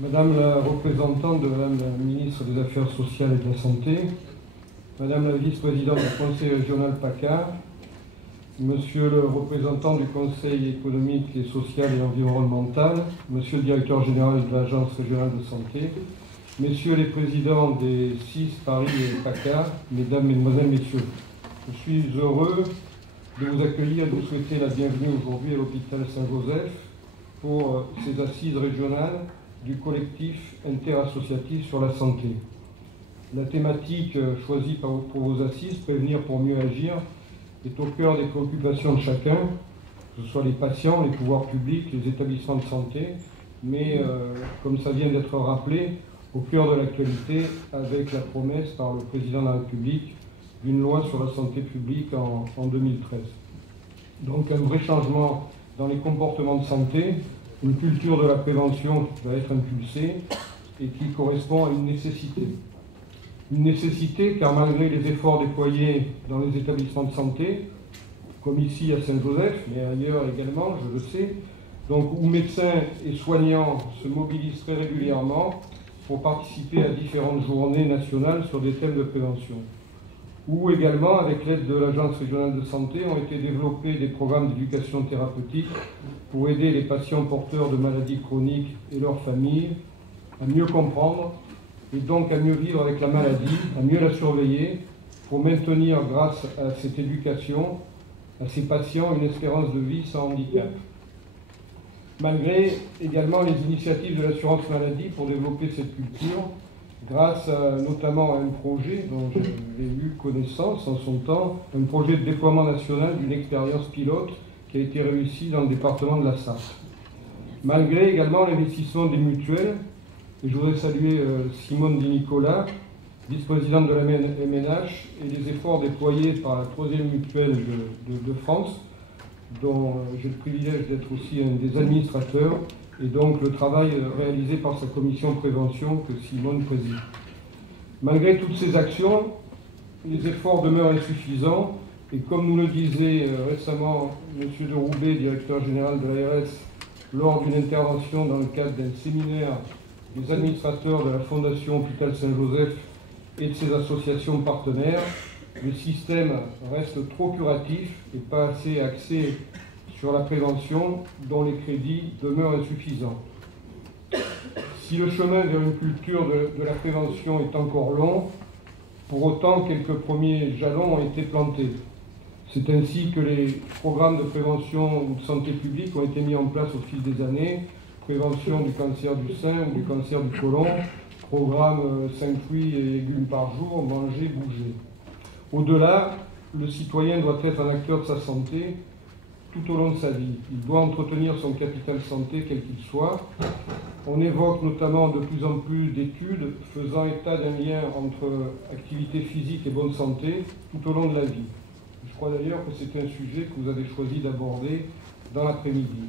Madame la représentante de Madame la ministre des Affaires sociales et de la Santé, Madame la vice-présidente du Conseil régional PACA, Monsieur le représentant du Conseil économique et social et environnemental, Monsieur le directeur général de l'Agence régionale de santé, Messieurs les présidents des CIS Paris et PACA, Mesdames, Mesdemoiselles, Messieurs, je suis heureux de vous accueillir et de vous souhaiter la bienvenue aujourd'hui à l'hôpital Saint-Joseph pour ces assises régionales du collectif interassociatif sur la santé. La thématique choisie pour vos assises, prévenir pour mieux agir, est au cœur des préoccupations de chacun, que ce soit les patients, les pouvoirs publics, les établissements de santé, mais comme ça vient d'être rappelé, au cœur de l'actualité avec la promesse par le président de la République d'une loi sur la santé publique en 2013. Donc un vrai changement dans les comportements de santé, une culture de la prévention qui va être impulsée et qui correspond à une nécessité. Une nécessité car malgré les efforts déployés dans les établissements de santé, comme ici à Saint-Joseph, mais ailleurs également, je le sais, donc où médecins et soignants se mobilisent très régulièrement pour participer à différentes journées nationales sur des thèmes de prévention. Où également, avec l'aide de l'Agence régionale de santé, ont été développés des programmes d'éducation thérapeutique pour aider les patients porteurs de maladies chroniques et leurs familles à mieux comprendre et donc à mieux vivre avec la maladie, à mieux la surveiller, pour maintenir, grâce à cette éducation, à ces patients une espérance de vie sans handicap. Malgré également les initiatives de l'assurance maladie pour développer cette culture, grâce notamment à un projet dont j'ai eu connaissance en son temps, un projet de déploiement national d'une expérience pilote qui a été réussie dans le département de la Sarthe. Malgré également l'investissement des mutuelles, et je voudrais saluer Simone Di Nicola, vice-présidente de la MNH, et les efforts déployés par la troisième mutuelle de France, dont j'ai le privilège d'être aussi un des administrateurs, et donc le travail réalisé par sa commission prévention que Simone préside. Malgré toutes ces actions, les efforts demeurent insuffisants, et comme nous le disait récemment M. de Roubaix, directeur général de l'ARS, lors d'une intervention dans le cadre d'un séminaire des administrateurs de la Fondation Hôpital Saint-Joseph et de ses associations partenaires, le système reste trop curatif et pas assez axé sur la prévention, dont les crédits demeurent insuffisants. Si le chemin vers une culture de la prévention est encore long, pour autant quelques premiers jalons ont été plantés. C'est ainsi que les programmes de prévention ou de santé publique ont été mis en place au fil des années, prévention du cancer du sein ou du cancer du côlon, programme 5 fruits et légumes par jour, manger, bouger. Au-delà, le citoyen doit être un acteur de sa santé tout au long de sa vie. Il doit entretenir son capital santé, quel qu'il soit. On évoque notamment de plus en plus d'études faisant état d'un lien entre activité physique et bonne santé tout au long de la vie. Je crois d'ailleurs que c'est un sujet que vous avez choisi d'aborder dans l'après-midi.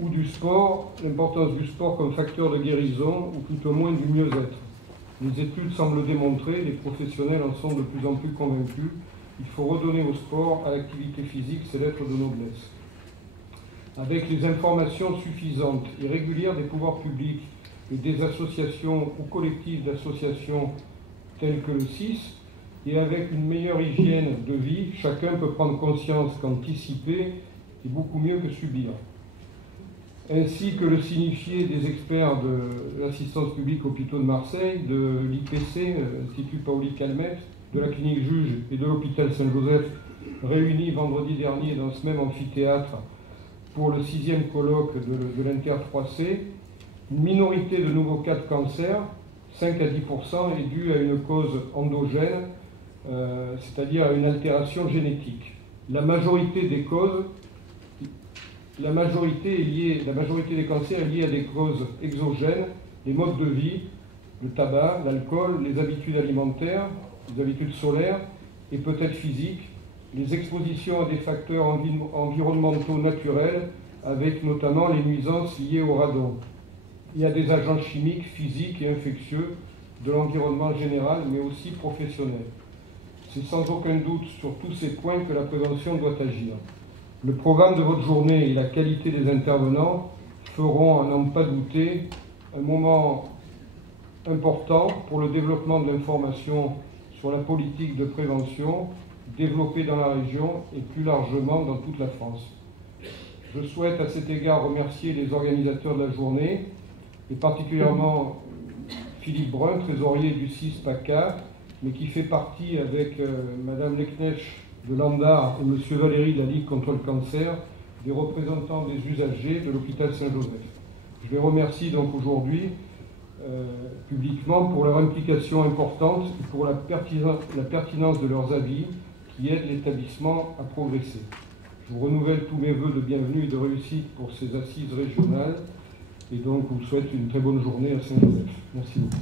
Ou du sport, l'importance du sport comme facteur de guérison, ou tout au moins du mieux-être. Les études semblent démontrer, les professionnels en sont de plus en plus convaincus, il faut redonner au sport, à l'activité physique, ses lettres de noblesse. Avec les informations suffisantes et régulières des pouvoirs publics et des associations ou collectifs d'associations telles que le CIS, et avec une meilleure hygiène de vie, chacun peut prendre conscience qu'anticiper est beaucoup mieux que subir. Ainsi que le signifié des experts de l'assistance publique hôpitaux de Marseille, de l'IPC, Institut Paoli-Calmette, de la clinique Juge et de l'hôpital Saint-Joseph, réunis vendredi dernier dans ce même amphithéâtre pour le 6e colloque de l'Inter 3C, une minorité de nouveaux cas de cancer, 5 à 10%, est due à une cause endogène, c'est-à-dire à une altération génétique. La majorité des causes, la majorité des cancers est liée à des causes exogènes, les modes de vie, le tabac, l'alcool, les habitudes alimentaires, les habitudes solaires et peut-être physiques, les expositions à des facteurs environnementaux naturels, avec notamment les nuisances liées au radon. Il y a des agents chimiques, physiques et infectieux de l'environnement général, mais aussi professionnel. C'est sans aucun doute sur tous ces points que la prévention doit agir. Le programme de votre journée et la qualité des intervenants feront, à n'en pas douter, un moment important pour le développement de l'information sur la politique de prévention développée dans la région et plus largement dans toute la France. Je souhaite à cet égard remercier les organisateurs de la journée, et particulièrement Philippe Brun, trésorier du CIS PACA, mais qui fait partie avec Madame Leknech de l'ANDAR et Monsieur Valéry de la Ligue contre le cancer, des représentants des usagers de l'hôpital Saint-Joseph. Je les remercie donc aujourd'hui publiquement pour leur implication importante et pour la pertinence de leurs avis qui aident l'établissement à progresser. Je vous renouvelle tous mes vœux de bienvenue et de réussite pour ces assises régionales et donc vous souhaite une très bonne journée à Saint-Joseph. Merci beaucoup.